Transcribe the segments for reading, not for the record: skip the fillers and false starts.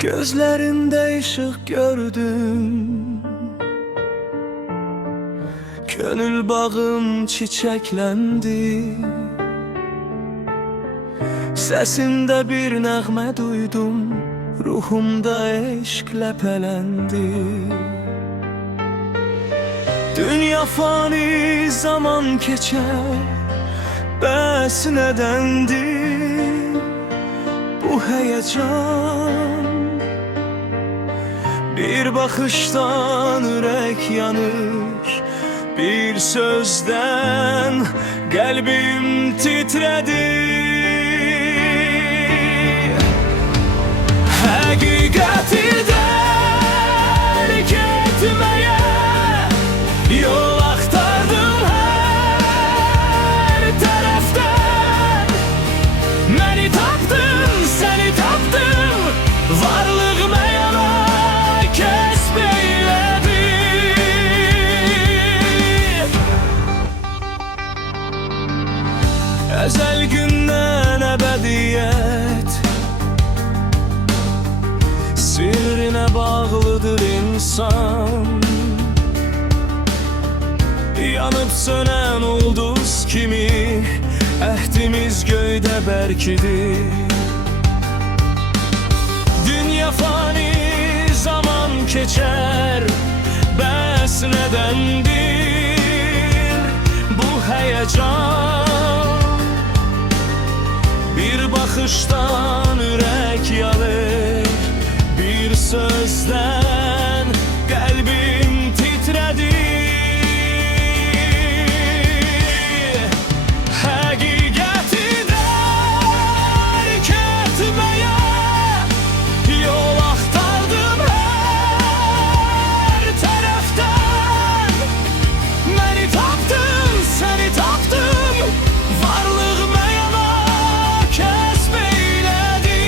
Gözlerinde ışık gördüm, gönül bağım çiçeklendi. Sesinde bir nəğmə duydum, ruhumda eşq ləpələndi. Dünya fani, zaman keçer, bəs nədəndir bu heyecan? Bir bakıştan ürek yanır, bir sözden kalbim titredi. Hakikati terk etmeye yol aktardım her taraftan. Beni tapdın, seni tapdım, varlığım yana kesb eyledi. Ezel gündən ebediyyət sirrine bağlıdır insan. Yanıp sönen ulduz kimi ehdimiz göyde berkidir. Dünya fani, zaman keçer, bəs nədəndir bu heyecan? Bir bakıştan ürek yanır, bir sözden kalbim titredi. Hakikati terk etmeye yol aktardım her taraftan. Beni tapdın, seni tapdım, varlığım yana kesb eyledi.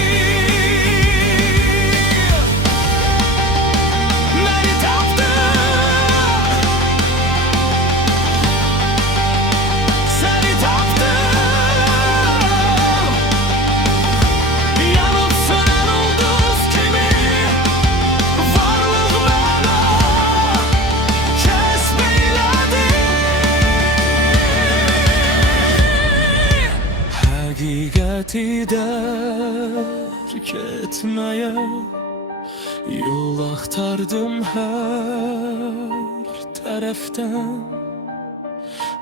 Beni tapdın, seni tapdım, yanıp sönen ulduz kimi varlığım yana kesb eyledi. Hakikati derk etmeye yol aktardım her taraftan.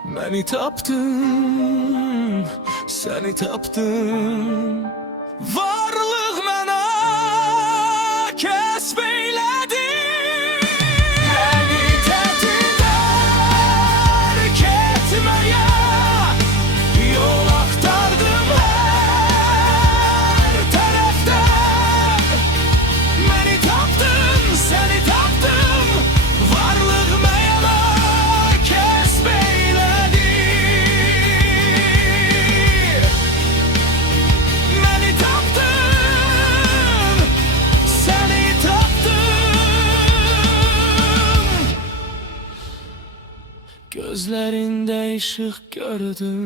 Beni tapdın, seni tapdım, varlık mənə kesb eylədi. Hakikati terk etmeye yol aktardım her taraftan. Beni tapdın, seni tapdım, varlığım yana kesb eyledi. Beni tapdın, seni tapdım. Gözlerinde ışık gördüm.